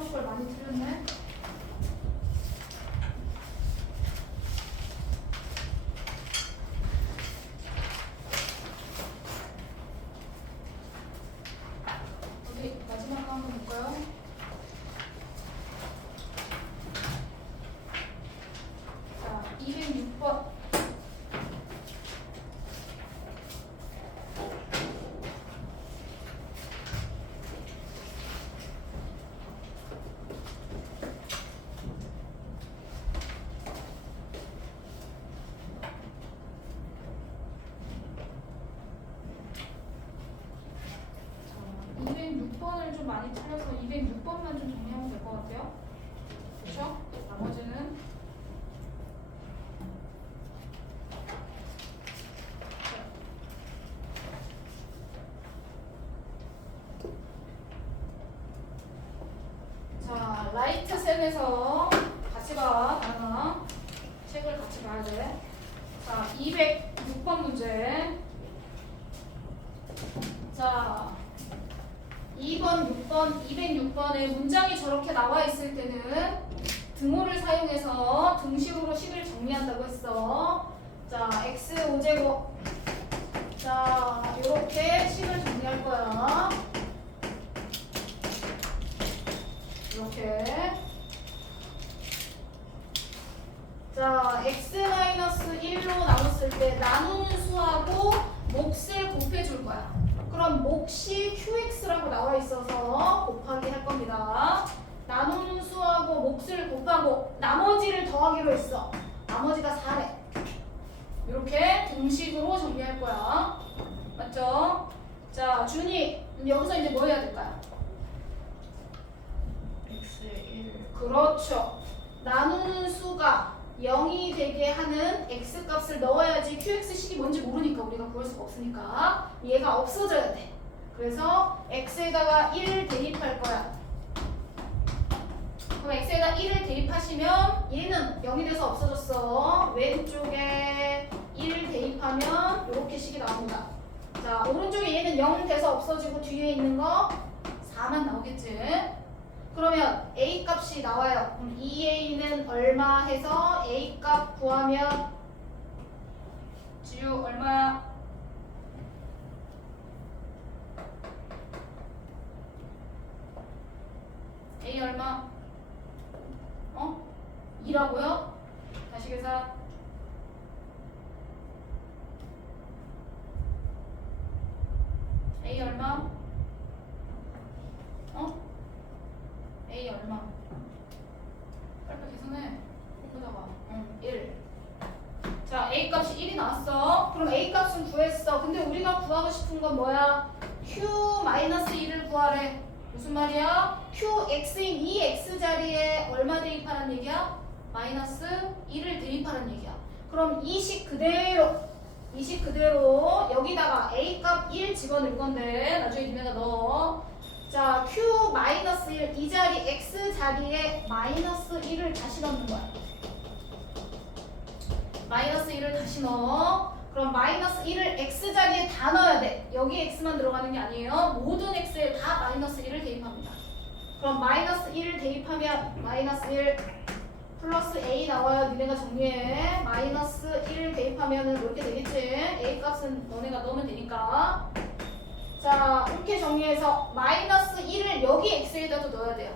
수업 걸 많이 틀렸네. 어디 마지막 거 한번 볼까요? 자, 206번. 좀 많이 틀려서 206번만 좀 정리하면 될 것 같아요. 그렇죠? 나머지는 자, 라이트 셈에서 같이 봐. 나나 책을 같이 봐야 돼. 자, 206번 문제. 자, 2번, 6번, 206번에 문장이 저렇게 나와 있을 때는 등호를 사용해서 등식으로 식을 정리한다고 했어. 자, x 5제곱. 자, 이렇게 식을 정리할 거야. 이렇게. 자, x-1로 나눴을 때 나누는 수하고 몫을 곱해줄 거야. 그럼 몫이 qx라고 나와 있어서 곱하기 할 겁니다. 나누는 수하고 몫을 곱하고 나머지를 더하기로 했어. 나머지가 4래. 이렇게 등식으로 정리할 거야. 맞죠? 자, 준이 여기서 이제 뭐 해야 될까요? x1 그렇죠. 나누는 수가 0이 되게 하는 x값을 넣어야지 qx식이 뭔지 모르니까 우리가 구할 수가 없으니까 얘가 없어져야 돼. 그래서 x에다가 1 대입할 거야. 그럼 x에다 1을 대입하시면 얘는 0이 돼서 없어졌어. 왼쪽에 1 대입하면 이렇게 식이 나옵니다. 자, 오른쪽에 얘는 0 돼서 없어지고 뒤에 있는 거 4만 나오겠지. 그러면 a 값이 나와요. 그럼 2a는 얼마 해서 a 값 구하면 지우 얼마야? a 얼마? 2라고요? 다시 계산. a 얼마? a 얼마? 빨리 계산해. 여기다가 1. 자, a 값이 1이 나왔어. 그럼 a 값은 구했어. 근데 우리가 구하고 싶은 건 뭐야? q-1을 구하래. 무슨 말이야? qx인 이 x 자리에 얼마 대입하라는 얘기야? 마이너스 1을 대입하라는 얘기야. 그럼 이 식 그대로 여기다가 a 값 1 집어넣을 건데 나중에 니네가 넣어. 자, q-1 이 자리 x 자리에 마이너스 1을 다시 넣는 거야. 마이너스 1을 다시 넣어. 그럼 마이너스 1을 x 자리에 다 넣어야 돼. 여기 x만 들어가는 게 아니에요. 모든 x에 다 마이너스 1을 대입합니다. 그럼 마이너스 1을 대입하면 마이너스 1 플러스 a 나와요. 니네가 정리해. 마이너스 1을 대입하면 이렇게 되겠지. a 값은 너네가 넣으면 되니까. 자, 이렇게 정리해서 마이너스 1을 여기 x에다도 넣어야 돼요.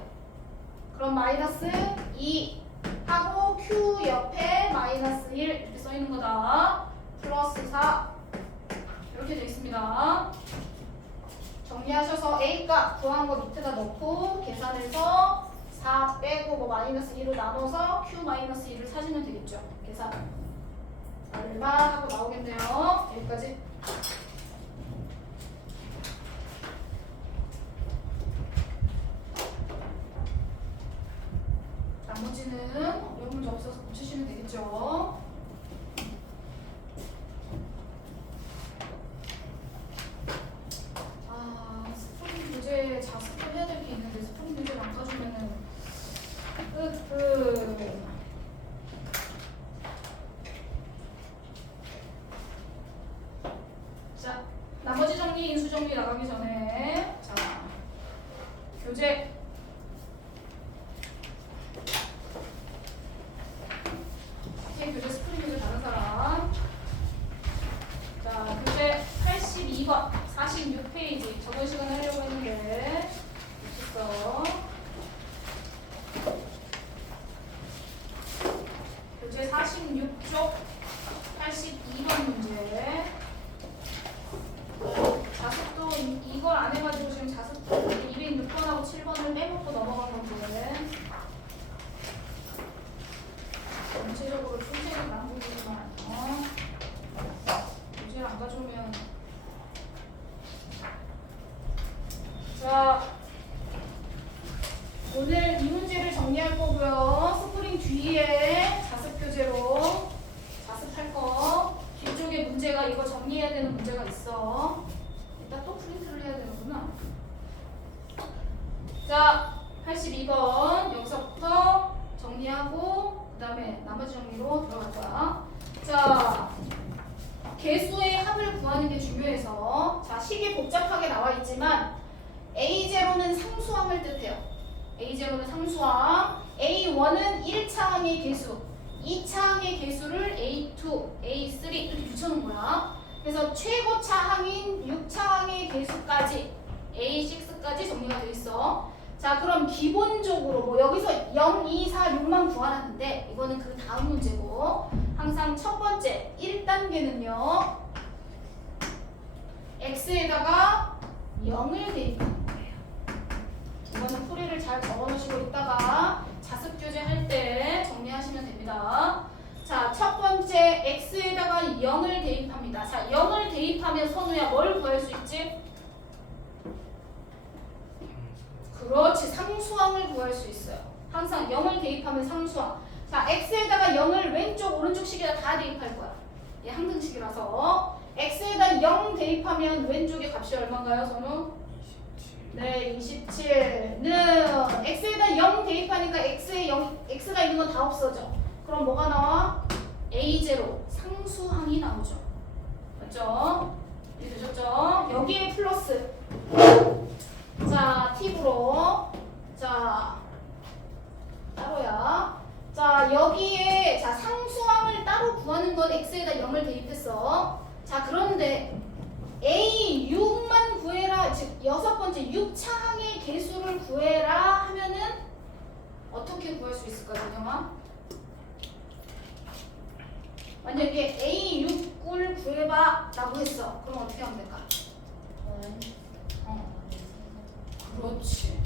그럼 마이너스 2 하고 q 옆에 마이너스 1 이렇게 써있는 거다. 플러스 4 이렇게 되어 있습니다. 정리하셔서 A값 구한 거 밑에다 넣고 계산해서 4 빼고 뭐 마이너스 2로 나눠서 Q 마이너스 2를 찾으면 되겠죠. 계산 얼마 하고 나오겠네요. 여기까지. 나머지는 어려운 문제 없어서 고치시면 되겠죠. 스프링 문제 자습을 해야 될 게 있는데 스프링 문제를 안 가주면은 자, 나머지 정리, 인수 정리 나가기 전에 자, 교재 42번 46페이지 저번 시간에 하려고 했는데 못했어. 교재 46쪽 82번 문제. 자습도 이걸 안 해가지고 지금 자습도 206번하고 7번을 빼먹고 넘어간 건데 전체적으로 총체를 남기지만 문제를 안 가져오면 자 오늘 이 문제를 정리할 거고요. 스프링 뒤에 자습 교재로 자습할 거 뒤쪽에 문제가 이거 정리해야 되는 문제가 있어. 이따 또 프린트를 해야 되는구나. 자 82번 여기서부터 정리하고 그 다음에 나머지 정리로 들어갈 거야. 자 개수의 합을 구하는 게 중요해서 자 식이 복잡하게 나와 있지만 A0는 상수항을 뜻해요. A0는 상수항, A1은 1차항의 개수, 2차항의 개수를 A2, A3 이렇게 붙여놓은 거야. 그래서 최고차항인 6차항의 개수까지 A6까지 정리가 되어 있어. 자 그럼 기본적으로 뭐 여기서 0, 2, 4, 6만 구하라는데 이거는 그 다음 문제고 항상 첫 번째 1단계는요 x에다가 0을 대입하는 거예요. 이거는 풀이를 잘 적어놓으시고 있다가 자습 교재 할 때 정리하시면 됩니다. 자 첫 번째 x에다가 0을 대입합니다. 자 0을 대입하면 선우야 뭘 구할 수 있지? 그렇지 상수항을 구할 수 있어요. 항상 0을 대입하면 상수항. 자 x에다가 0을 왼쪽 오른쪽 식에다 다 대입할 거야. 얘 항등식이라서 x에다 0 대입하면 왼쪽의 값이 얼마인가요 선우? 27. 네 27는 x에다 0 대입하니까 x에 0, x가 있는 건 다 없어져. 그럼 뭐가 나와? A0 상수항이 나오죠. 맞죠? 이해 되셨죠? 여기에 플러스 자 팁으로 자 따로야. 자 여기에 자 상수항을 따로 구하는 건 x에다 0을 대입했어. 자 그런데 A6만 구해라 즉 여섯 번째 6차항의 개수를 구해라 하면은 어떻게 구할 수 있을까 정영아? 만약에 A6을 구해봐 라고 했어. 그럼 어떻게 하면 될까? 그렇지.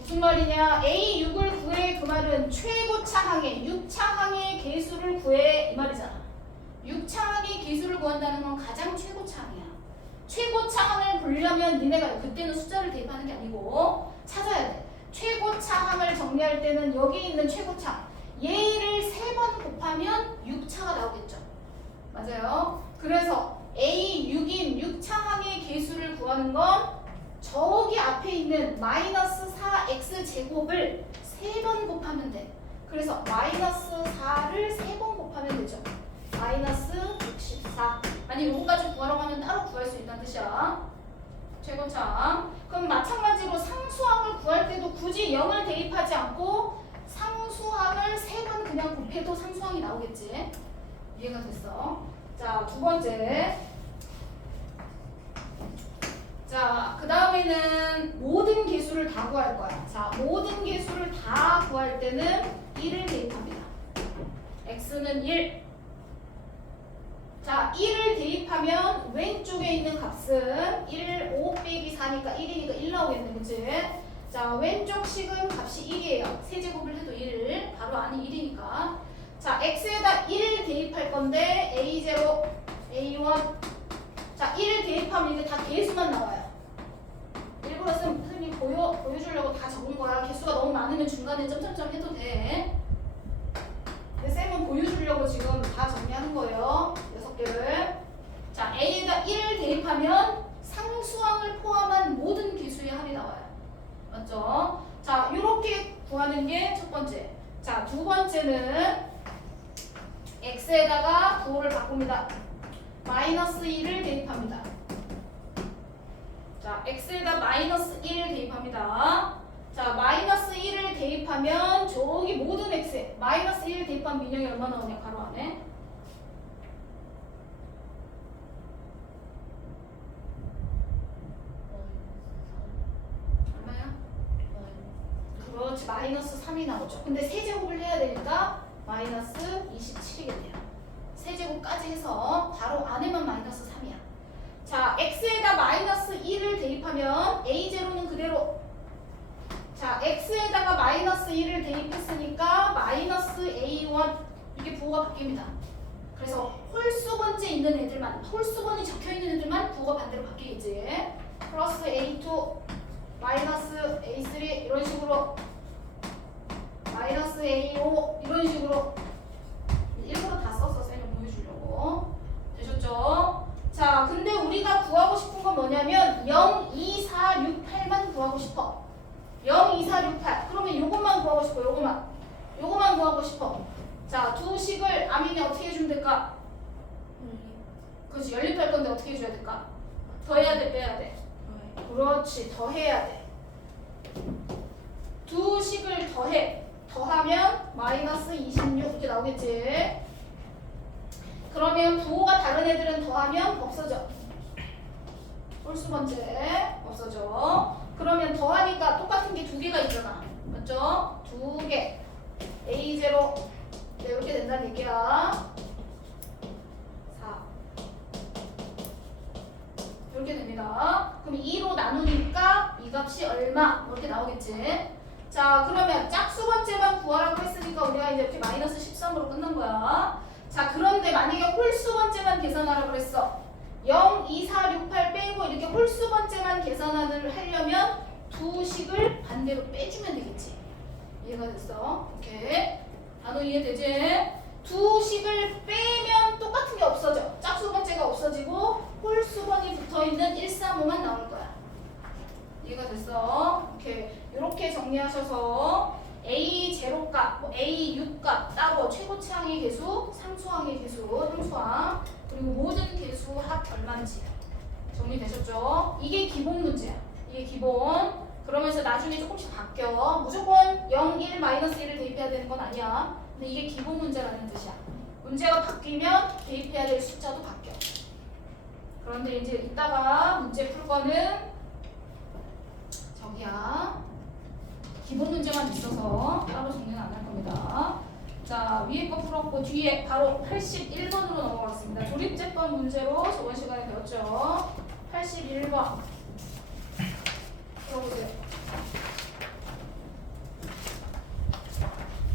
무슨 말이냐? A6을 구해 그 말은 최고차항의 6차항의 개수를 구해 이 말이잖아. 6차항의 개수를 구한다는 건 가장 최고차항이야. 최고차항을 보려면 니네가 그때는 숫자를 대입하는 게 아니고 찾아야 돼. 최고차항을 정리할 때는 여기 있는 최고차항 얘를 3번 곱하면 6차가 나오겠죠. 맞아요. 그래서 A6인 6차항의 개수를 구하는 건 저기 앞에 있는 마이너스 4x 제곱을 3번 곱하면 돼. 그래서 마이너스 4를 3번 곱하면 되죠. 마이너스 64. 아니 요거까지 구하라고 하면 따로 구할 수 있다는 뜻이야. 최고차항. 그럼 마찬가지로 상수항을 구할 때도 굳이 0을 대입하지 않고 상수항을 3번 그냥 곱해도 상수항이 나오겠지. 이해가 됐어. 자, 두 번째. 자, 그 다음에는 모든 개수를 다 구할 거야. 자, 모든 개수를 다 구할 때는 1을 대입합니다. x는 1. 자, 1을 대입하면 왼쪽에 있는 값은 1, 5 빼기 4니까 1이니까 1 나오겠네. 그치? 자, 왼쪽 식은 값이 1이에요. 세제곱을 해도 1. 바로 안이 1이니까. 자, x에다 1 대입할 건데 A0, A1. 자, 1을 대입하면 이게 다 개수만 나와요. 일부러 선생님이 보여주려고 다 적은 거야. 개수가 너무 많으면 중간에 점점점 해도 돼. 근데 쌤은 보여주려고 지금 다 정리하는 거예요. 6개를. 자, A에다 1을 대입하면 상수항을 포함한 모든 개수의 합이 나와요. 맞죠? 자, 이렇게 구하는 게 첫 번째. 자, 두 번째는 x에다가 부호를 바꿉니다. 마이너스 1을 대입합니다. 자, x에다 마이너스 1을 대입합니다. 자, 마이너스 1을 대입하면 저기 모든 x에 마이너스 1을 대입하면 민영이 얼마 나오냐, 가로 안에? 그렇지. 마이너스 3이 나오죠. 근데 세제곱을 해야 되니까 마이너스 27이겠네요. 세제곱까지 해서 바로 안에만 마이너스 3이야. 자, x에다 마이너스 1을 대입하면 a0는 그대로. 자, x에다가 마이너스 1을 대입했으니까 마이너스 a1 이게 부호가 바뀝니다. 그래서 홀수번째 있는 애들만, 홀수번이 적혀있는 애들만 부호가 반대로 바뀌겠지. 플러스 a2 마이너스 a3 이런 식으로, 마이너스 a5 이런 식으로. 일부러 다 썼어. 쌤이 보여주려고. 되셨죠? 자, 근데 우리가 구하고 싶은 건 뭐냐면 0, 2, 4, 6, 8만 구하고 싶어. 0, 2, 4, 6, 8. 그러면 요것만 구하고 싶어. 요것만 구하고 싶어. 자, 두 식을 아민이 어떻게 해주면 될까? 그렇지. 연립할 건데 어떻게 해줘야 될까? 더해야 돼, 빼야 돼? 그렇지. 더해야 돼. 두 식을 더해. 더하면 마이너스 26 이렇게 나오겠지. 그러면 부호가 다른 애들은 더하면 없어져. 홀수번째 없어져. 그러면 더하니까 똑같은 게 두 개가 있잖아. 맞죠? 두 개. A0 네, 이렇게 된다는 얘기야. 4 이렇게 됩니다. 그럼 2로 나누니까 이 값이 얼마? 이렇게 나오겠지. 자, 그러면 짝수번째만 구하라고 했으니까 우리가 이제 이렇게 마이너스 13으로 끝난 거야. 자, 그런데 만약에 홀수번째만 계산하라고 그랬어. 0, 2, 4, 6, 8 빼고 이렇게 홀수번째만 계산을 하려면 두 식을 반대로 빼주면 되겠지. 이해가 됐어? 오케이. 단어 이해되지? 두 식을 빼면 똑같은 게 없어져. 짝수번째가 없어지고 홀수번이 붙어있는 1, 3, 5만 나올 거야. 이해가 됐어? 오케이. 이렇게 정리하셔서 A0값, 뭐 A6값 따로 최고치항의 개수, 상수항의 개수, 상수항, 그리고 모든 개수 합 얼마인지 정리되셨죠? 이게 기본 문제야. 이게 기본. 그러면서 나중에 조금씩 바뀌어. 무조건 0, 1, 마이너스 1을 대입해야 되는 건 아니야. 근데 이게 기본 문제라는 뜻이야. 문제가 바뀌면 대입해야 될 숫자도 바뀌어. 그런데 이제 이따가 문제 풀 거는 저기야. 기본 문제만 있어서 따로 정리는 안 할 겁니다. 자, 위에 거 풀었고 뒤에 바로 81번으로 넘어가겠습니다. 조립제법 문제로 저번 시간에 배웠죠. 81번. 풀어보세요.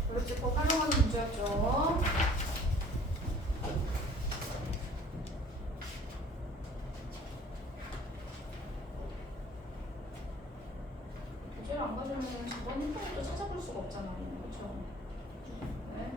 조립제법 활용하는 문제였죠. 교재를 안 가져오면 저번 인터넷도 찾아볼 수가 없잖아요. 그렇죠? 네.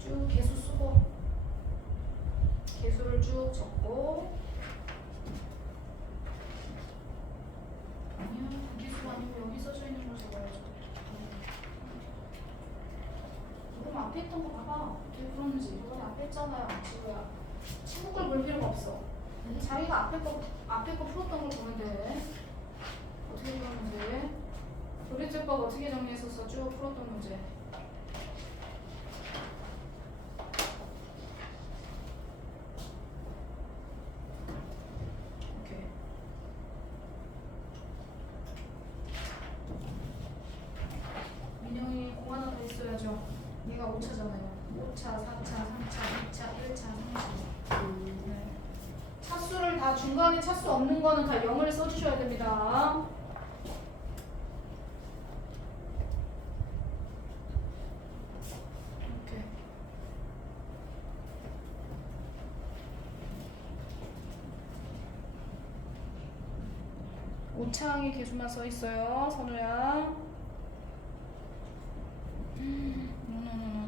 쭉 개수 쓰고 개수를 쭉 적고 아니야 개수가 아니고 여기 써져 있는 걸 적어야죠. 그럼 앞에 있던 거 봐봐. 어떻게 풀었는지. 이건 앞에 있잖아요. 지구야. 친구 걸 볼 필요가 없어. 자기가 앞에 거 풀었던 걸 보면 돼. 어떻게 풀었는지. 조립제법 어떻게 정리했었어? 쭉 풀었던 문제. 민영이 공 하나 더 있어야죠. 얘가 5차잖아요. 5차, 4차, 3차, 2차, 1차, 3차. 네. 차수를 다 중간에 차수 없는 거는 다 0을 써주셔야 됩니다. 이렇게. 오차항의 개수만 써 있어요, 선우야.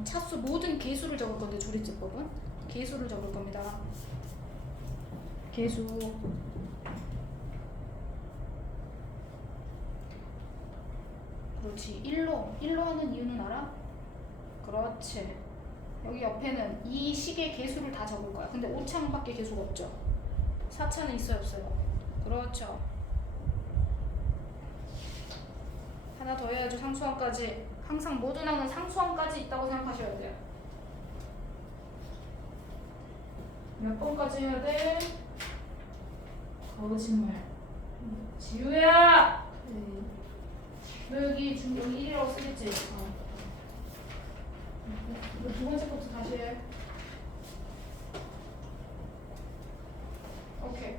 차수 모든 개수를 적을 건데 조립제법은 개수를 적을 겁니다. 개수. 그렇지. 1로 하는 이유는 알아? 그렇지. 여기 옆에는 이 식의 개수를 다 적을 거야. 근데 5차항밖에 개수가 없죠. 4차는 있어요, 없어요? 그렇죠. 하나 더 해야죠. 상수항까지. 항상 모든 항은 상수항까지 있다고 생각하셔야 돼요. 몇 번까지 해야 돼? 거짓말. 지우야! 너 여기 1이라고 쓰겠지? 이거 두 번째 것도 다시 해. 오케이.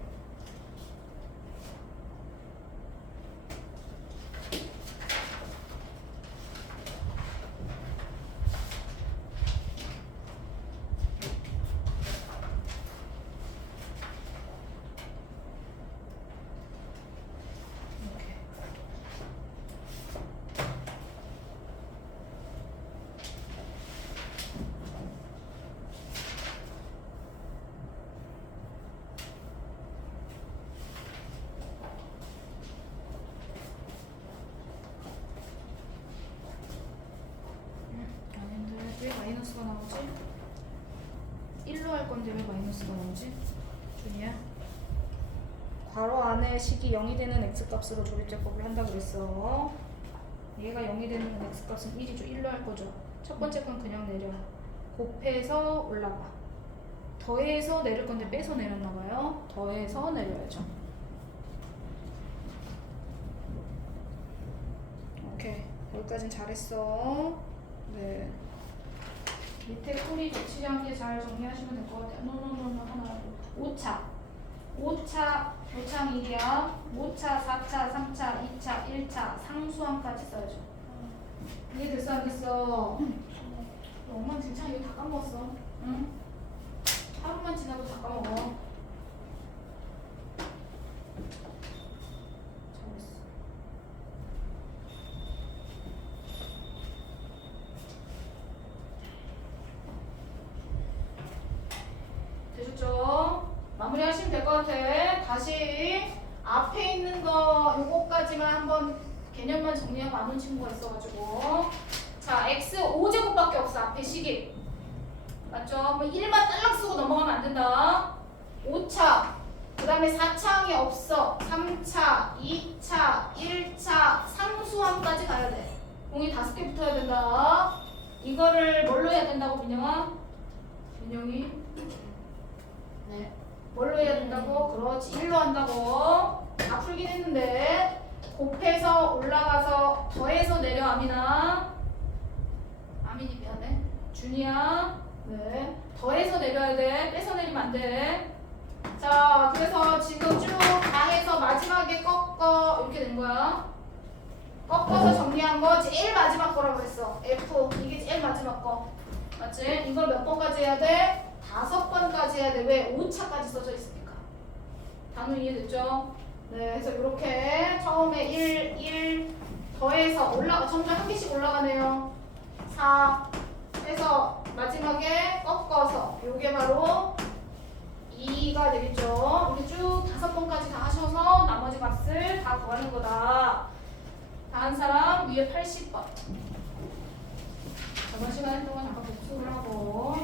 왜 마이너스가 나오지? 1로 할 건데 왜 마이너스가 나오지? 준이야? 괄호 안에 식이 0이 되는 x값으로 조립제법을 한다고 그랬어. 얘가 0이 되는 x값은 1이죠. 1로 할 거죠. 첫 번째 건 그냥 내려. 곱해서 올라가. 더해서 내릴 건데 빼서 내렸나 봐요. 더해서 내려야죠. 오케이. 여기까진 잘했어. 네. 밑에 꼬리 놓치지 않게 잘 정리하시면 될 것 같아요. 노노노노 하나 5차 5창 1이야. 5차 4차 3차 2차 1차 상수항까지 써야죠. 이해됐어 안 됐어? 엉망진창 이거 다 까먹었어. 응? 하루만 지나도 다 까먹어. 잘했어. 되셨죠? 마무리 하시면 될 것 같아. 다시 앞에 있는 거 요거까지만 한번 개념만 정리하고 안 온 친구가 있어가지고 자 x 5제곱밖에 없어. 앞에 식이 맞죠? 뭐 1만 딸랑 쓰고 넘어가면 안 된다. 5차 그 다음에 4차항이 없어. 3차 2차 1차 상수항까지 가야 돼. 공이 5개 붙어야 된다. 이거를 뭘로 해야 된다고 민영아? 민영이 네. 뭘로 해야 된다고? 그렇지. 1로 한다고. 다 풀긴 했는데 곱해서 올라가서 더해서 내려. 아미나. 아민이 미안해. 준이야. 네. 더해서 내려야 돼. 빼서 내리면 안 돼. 자, 그래서 지금 쭉 다 해서 마지막에 꺾어. 이렇게 된 거야. 꺾어서 정리한 거 제일 마지막 거라고 했어. F. 이게 제일 마지막 거. 맞지? 이걸 몇 번까지 해야 돼? 5번까지 해야 돼. 왜? 5차까지 써져 있으니까. 단어 이해됐죠? 네, 그래서 이렇게 처음에 1 더해서 올라가. 점점 한 개씩 올라가네요. 4 해서 마지막에 꺾어서 요게 바로 2가 되겠죠. 이렇게 쭉 5번까지 다 하셔서 나머지 값을 다 구하는 거다. 다 한 사람 위에 80번. 저번 시간에 동안 잠깐 복습을 하고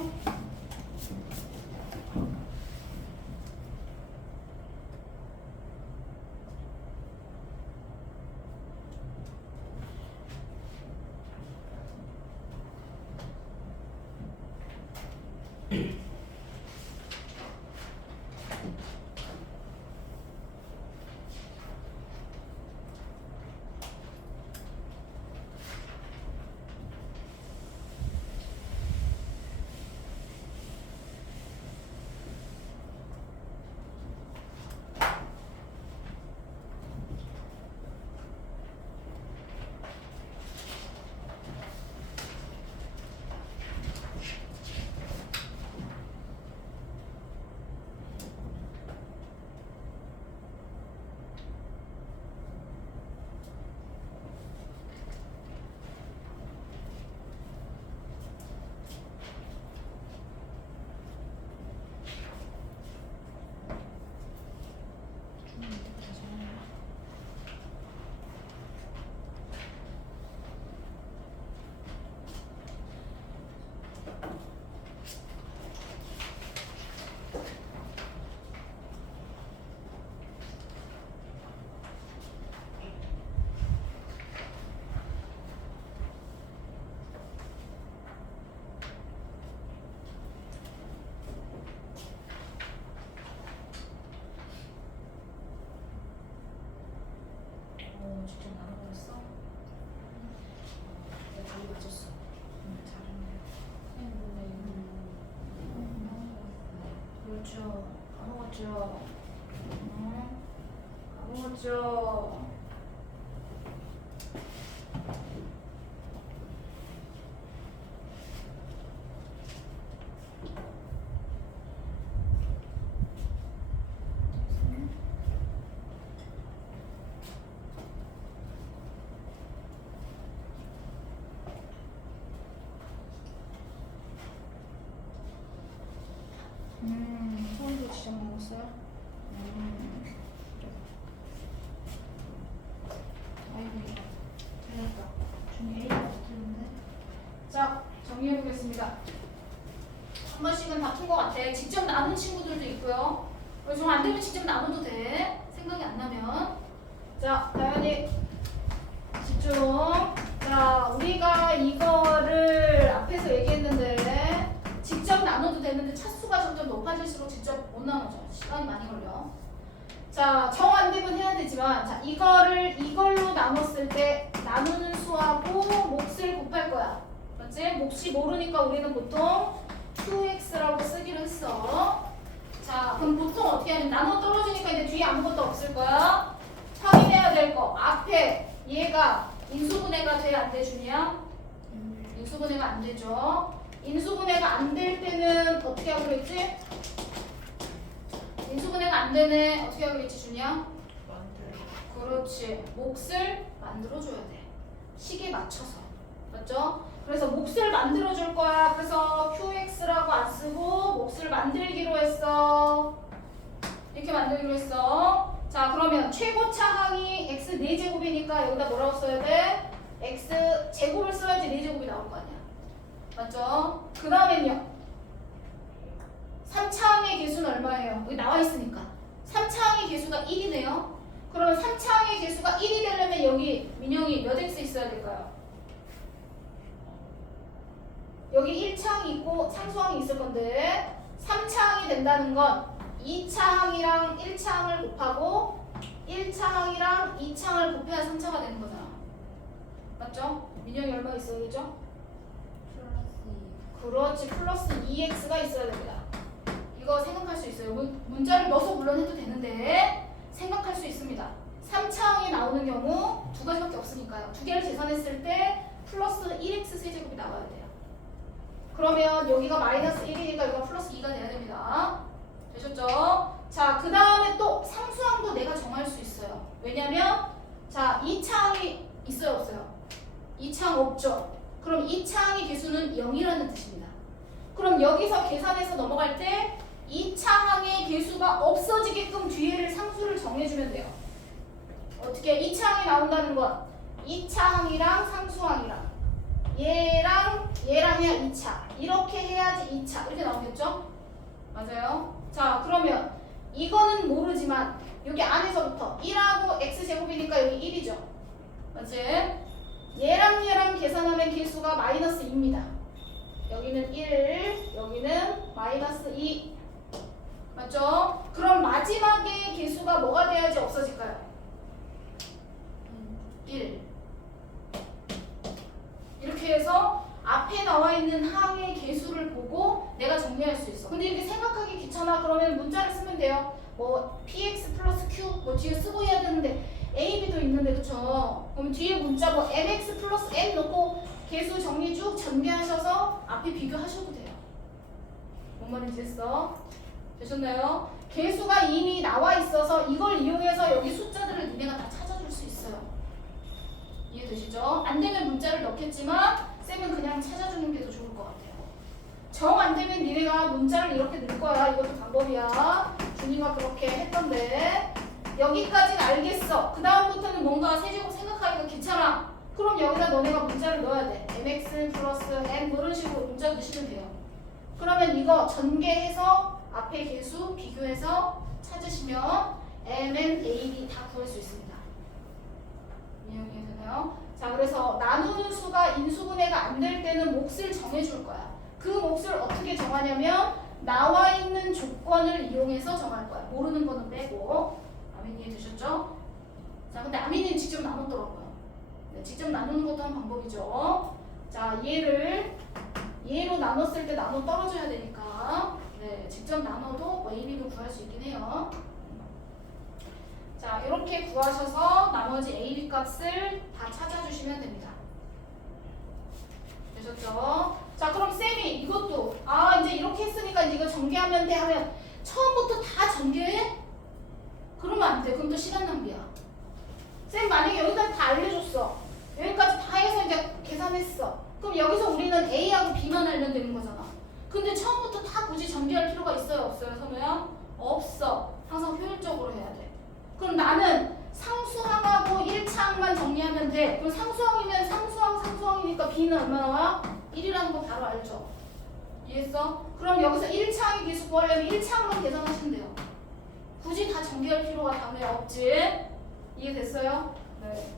그렇죠. 까먹었죠. 까먹었죠. 서울도 지정 먹었어요? 그래. 아이고 이거 틀렸다. 중에 A가 틀렸네. 자, 정리해보겠습니다. 한 번씩은 다 푼 것 같아. 직접 나눈 친구들도 있고요. 좀 안 되면 직접 나눠도 돼. 생각이 안 나면. 자, 다현이 집중. 자, 우리가 이거를 앞에서 얘기했는데 직접 나눠도 되는데 차수가 점점 높아질수록 직접 못 나누죠. 시간이 많이 걸려. 자, 정 안 되면 해야 되지만, 자, 이걸로 나눴을 때 나누는 수하고 몫을 곱할 거야. 그렇지? 몫이 모르니까 우리는 보통 qx라고 쓰기로 했어. 자, 그럼 보통 어떻게 하면 나눠 떨어지니까 이제 뒤에 아무것도 없을 거야. 확인해야 될 거. 앞에 얘가 인수분해가 돼, 안 돼, 준이야? 인수분해가 안 되죠. 인수분해가 안 될 때는 어떻게 하기로 했지? 인수분해가 안 되네. 어떻게 하기로 했지, 준이야? 그렇지. 몫을 만들어줘야 돼. 식에 맞춰서. 맞죠? 그래서 몫을 만들어줄 거야. 그래서 qx라고 안 쓰고 몫을 만들기로 했어. 이렇게 만들기로 했어. 자, 그러면 최고차 항이 x 4제곱이니까 여기다 뭐라고 써야 돼? x 제곱을 써야지 4제곱이 나올 거 아니야. 맞죠? 그 다음엔요. 3차항의 개수는 얼마예요? 여기 나와 있으니까. 3차항의 개수가 1이네요. 그러면 3차항의 개수가 1이 되려면 여기 민영이 몇 x 있어야 될까요? 여기 1차항이 있고 상수항이 있을 건데 3차항이 된다는 건 2차항이랑 1차항을 곱하고 1차항이랑 2차항을 곱해야 3차가 되는 거잖아. 맞죠? 민영이 얼마 있어야 되죠? 그렇지. 플러스 2x가 있어야 됩니다. 이거 생각할 수 있어요. 문자를 넣어서 물론 해도 되는데 생각할 수 있습니다. 3차항이 나오는 경우 두 가지밖에 없으니까요. 두 개를 계산했을 때 플러스 1x 세제곱이 나와야 돼요. 그러면 여기가 마이너스 1이니까 여기가 플러스 2가 돼야 됩니다. 되셨죠? 자, 그 다음에 또 상수항도 내가 정할 수 있어요. 왜냐면 자, 2차항이 있어요, 없어요? 2차항 없죠? 그럼 2차항의 개수는 0이라는 뜻입니다. 그럼 여기서 계산해서 넘어갈 때 2차항의 개수가 없어지게끔 뒤에를 상수를 정해주면 돼요. 어떻게? 2차항이 나온다는 건 2차항이랑 상수항이랑 얘랑 해야 2차 이렇게 해야지 2차 이렇게 나오겠죠? 맞아요. 자, 그러면 이거는 모르지만 여기 안에서부터 1하고 x제곱이니까 여기 1이죠. 맞지? 얘랑 계산하면 개수가 마이너스 2입니다. 여기는 1, 여기는 마이너스 2. 맞죠? 그럼 마지막에 개수가 뭐가 돼야지 없어질까요? 1. 이렇게 해서 앞에 나와 있는 항의 개수를 보고 내가 정리할 수 있어. 근데 이렇게 생각하기 귀찮아. 그러면 문자를 쓰면 돼요. 뭐 px 플러스 q 뭐 뒤에 쓰고 해야 되는데 a, b도 있는데 그쵸? 그럼 뒤에 문자 뭐 mx 플러스 n 넣고 개수 정리 쭉 전개하셔서 앞에 비교하셔도 돼요. 뭔 말인지 했어? 되셨나요? 개수가 이미 나와 있어서 이걸 이용해서 여기 숫자들을 니네가 다 찾아줄 수 있어요. 이해되시죠? 안 되면 문자를 넣겠지만 쌤은 그냥 찾아주는 게 더 좋을 것 같아요. 정 안 되면 니네가 문자를 이렇게 넣을 거야. 이것도 방법이야. 준이가 그렇게 했던데 여기까지는 알겠어. 그 다음부터는 뭔가 세제곱 생각하기가 귀찮아. 그럼 여기다 너네가 문자를 넣어야 돼. mx 플러스 n 뭐 이런 식으로 문자 넣으시면 돼요. 그러면 이거 전개해서 앞에 개수 비교해서 찾으시면 m, n, a, b 다 구할 수 있습니다. 이해가 되나요? 자, 그래서 나누는 수가 인수분해가 안 될 때는 몫을 정해줄 거야. 그 몫을 어떻게 정하냐면 나와 있는 조건을 이용해서 정할 거야. 모르는 거는 빼고. 아민 이해되셨죠? 자, 근데 아민이는 직접 나눴더라고요. 네, 직접 나누는 것도 한 방법이죠. 자, 얘로 나눴을 때 나눠 떨어져야 되니까 네, 직접 직접 나눠도 뭐 A, B도 구할 수 있긴 해요. 자, 이렇게 구하셔서 나머지 A, B 값을 다 찾아주시면 됩니다. 되셨죠? 자, 그럼 쌤이 이것도 이제 이렇게 했으니까 이거 전개하면 돼 하면 처음부터 다 전개해? 그러면 안 돼. 그럼 또 시간 낭비야. 쌤 만약에 여기까지 다 알려줬어. 여기까지 다 해서 이제 계산했어. 그럼 여기서 우리는 A하고 B만 알면 되는 거잖아. 근데 처음부터 다 굳이 전개할 필요가 있어요? 없어요? 선우야? 없어. 항상 효율적으로 해야 돼. 그럼 나는 상수항하고 1차항만 정리하면 돼. 그럼 상수항이면 상수항이니까 B는 얼마 나와? 1이라는 거 바로 알죠? 이해했어? 그럼 여기서 1차항의 기수 구하려면 1차항만 계산하시면 돼요. 굳이 다 전개할 필요가 다음에 없지? 이해됐어요? 네.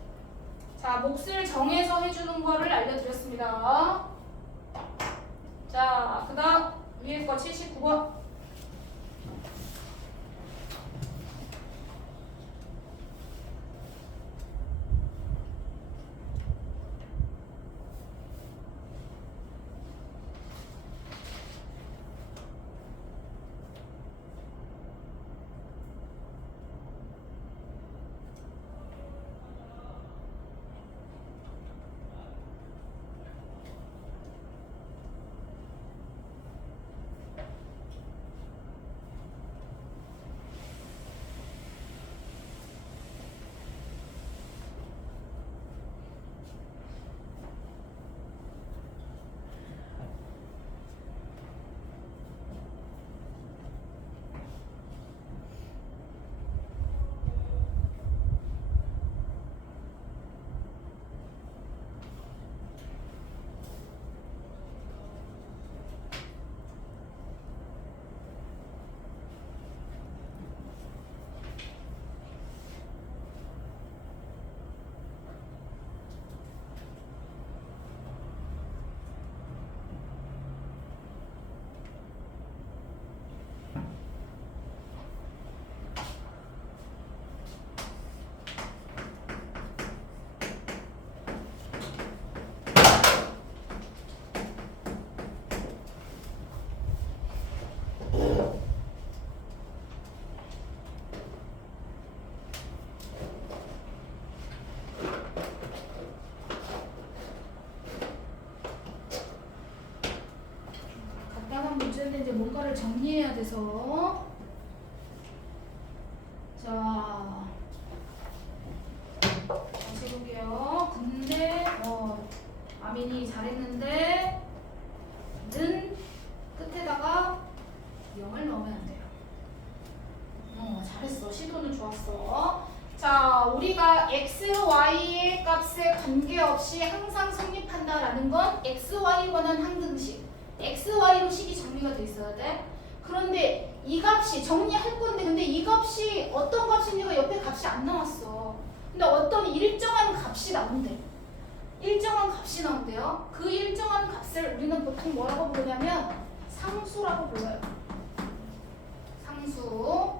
자, 몫을 정해서 해주는 거를 알려드렸습니다. 자, 그 다음 위에 거 79번. 문제인데 이제 뭔가를 정리해야 돼서 자 다시 해볼게요. 근데 아민이 잘했는데 는 끝에다가 0을 넣으면 안 돼요. 잘했어. 시도는 좋았어. 자, 우리가 x, y의 값에 관계없이 항상 성립한다라는 건 x, y에 관한 항등식 x, y로 식이 정리가 돼 있어야 돼. 그런데 이 값이 정리할 건데 근데 이 값이 어떤 값인지가 옆에 값이 안 나왔어. 근데 어떤 일정한 값이 나온대. 일정한 값이 나온대요. 그 일정한 값을 우리는 보통 뭐라고 부르냐면 상수라고 불러요. 상수.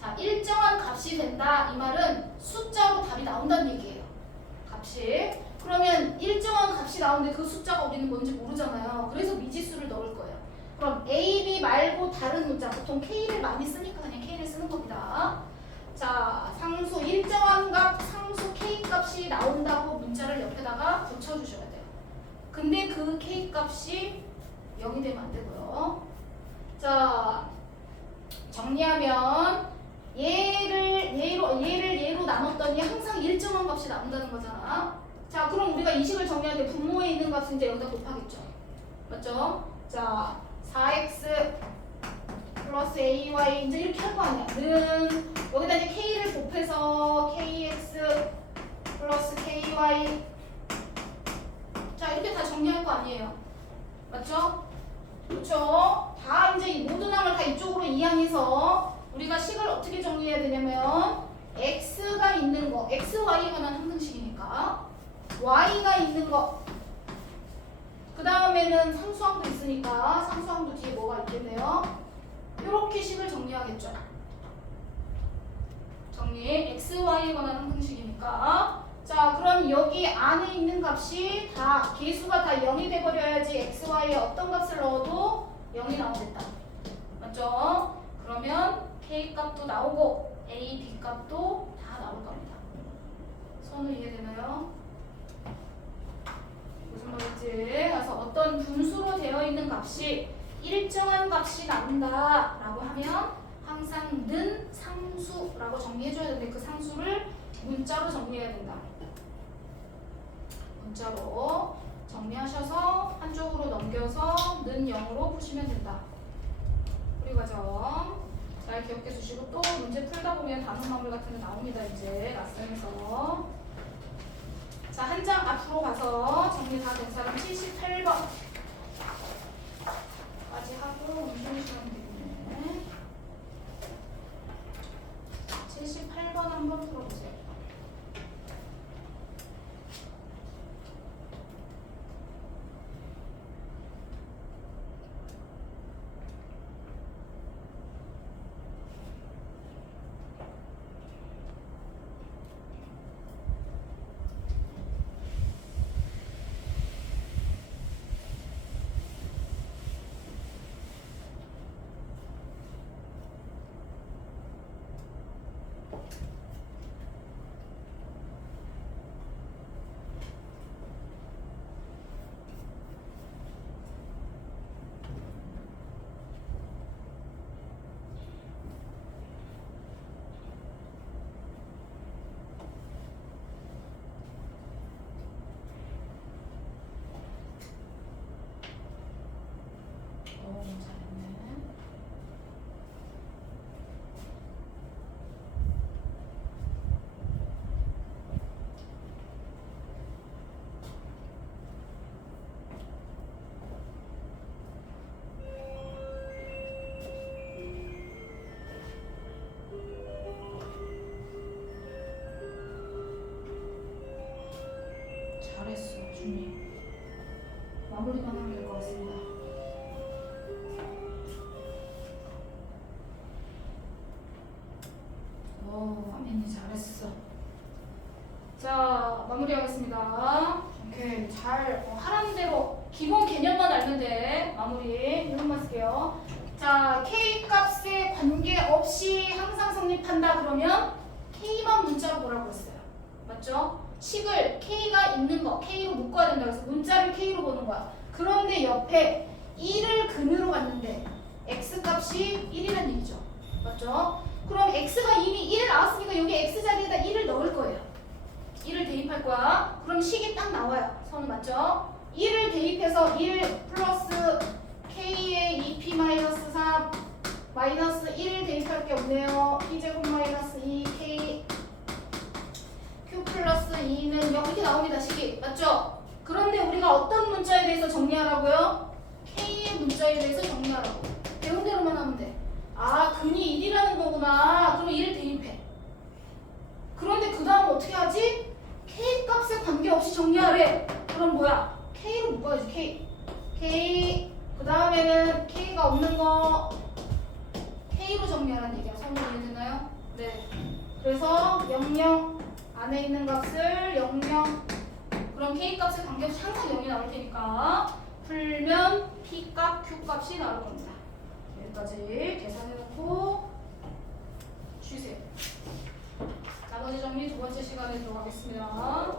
자, 일정한 값이 된다. 이 말은 숫자로 답이 나온다는 얘기예요. 값이. 그러면 일정한 값이 나오는데 그 숫자가 우리는 뭔지 모르잖아요. 그래서 미지수를 넣을 거예요. 그럼 A, B 말고 다른 문자, 보통 K를 많이 쓰니까 그냥 K를 쓰는 겁니다. 자, 상수 일정한 값, 상수 K 값이 나온다고 문자를 옆에다가 붙여주셔야 돼요. 근데 그 K 값이 0이 되면 안 되고요. 자, 정리하면 얘를 얘로 나눴더니 항상 일정한 값이 나온다는 거잖아. 자, 그럼 우리가 이 식을 정리할 때 분모에 있는 값은 이제 여기다 곱하겠죠. 맞죠? 자, 4x 플러스 ay 이제 이렇게 할 거 아니야. 는 여기다 이제 k를 곱해서 kx 플러스 ky 자, 이렇게 다 정리할 거 아니에요. 맞죠? 그렇죠? 다 이제 이 모든 항을 다 이쪽으로 이항해서 우리가 식을 어떻게 정리해야 되냐면 x가 있는 거, x, y에 관한 항등식이니까 y가 있는 거. 그 다음에는 상수항도 있으니까 상수항도 뒤에 뭐가 있겠네요. 이렇게 식을 정리하겠죠. 정리. x, y에 관한 항등식이니까. 자, 그럼 여기 안에 있는 값이 다 개수가 다 0이 돼버려야지 x, y에 어떤 값을 넣어도 0이 나오겠다. 맞죠? K 값도 나오고 A, B 값도 다 나올 겁니다. 선우 이해되나요? 무슨 말인지. 그래서 어떤 분수로 되어 있는 값이 일정한 값이 나온다 라고 하면 항상 는 상수라고 정리해줘야 되는데 그 상수를 문자로 정리해야 된다. 문자로 정리하셔서 한쪽으로 넘겨서 는 0으로 푸시면 된다. 우리 과정 잘 기억해 주시고 또 문제 풀다 보면 단원 마물 같은 게 나옵니다. 이제 라쌤에서. 자, 한 장 앞으로 가서 정리 다 된 사람 78번 까지 하고 운동 시간 되겠네. 78번 한번 풀어보세요. 잘했네. 잘했어, 준이. 마무리만 하면 될 것 같습니다. 아멘이 잘했어. 자, 마무리하겠습니다. 오케이, 잘 하라는 대로 기본 개념만 알면 돼. 마무리 이것만 쓸게요. 자, K 값에 관계없이 항상 성립한다 그러면 K만 문자로 보라고 했어요. 맞죠? 식을 K가 있는 거 K로 묶어야 된다 그래서 문자를 K로 보는 거야. 그런데 옆에 1을 근으로 갔는데 X 값이 1이라는 얘기죠. 맞죠? 그럼 X가 이미 1을 나왔으니까 여기 X 자리에다 1을 넣을 거예요. 1을 대입할 거야. 그럼 식이 딱 나와요. 선은 맞죠? 1을 대입해서 1 플러스 K의 2P-3 마이너스 1을 대입할 게 없네요. P제곱 마이너스 2K Q 플러스 2는 이렇게 나옵니다. 식이. 맞죠? 그런데 우리가 어떤 문자에 대해서 정리하라고요? K의 문자에 대해서 정리하라고. 배운 대로만 하면 돼. 아, 근이 1이라는 거구나. 그럼 1을 대입해. 그런데 그 다음 어떻게 하지? K 값에 관계없이 정리하래. 그럼 뭐야? K로 묶어야지. K. 그 다음에는 K가 없는 거 K로 정리하라는 얘기야. 설명 이해되나요? 네. 그래서 00 안에 있는 값을 00. 그럼 K 값에 관계없이 항상 0이 나올 테니까 풀면 P 값, Q 값이 나올 겁니다. 여기까지 계산해놓고 쉬세요. 나머지 정리 두 번째 시간에 들어가겠습니다.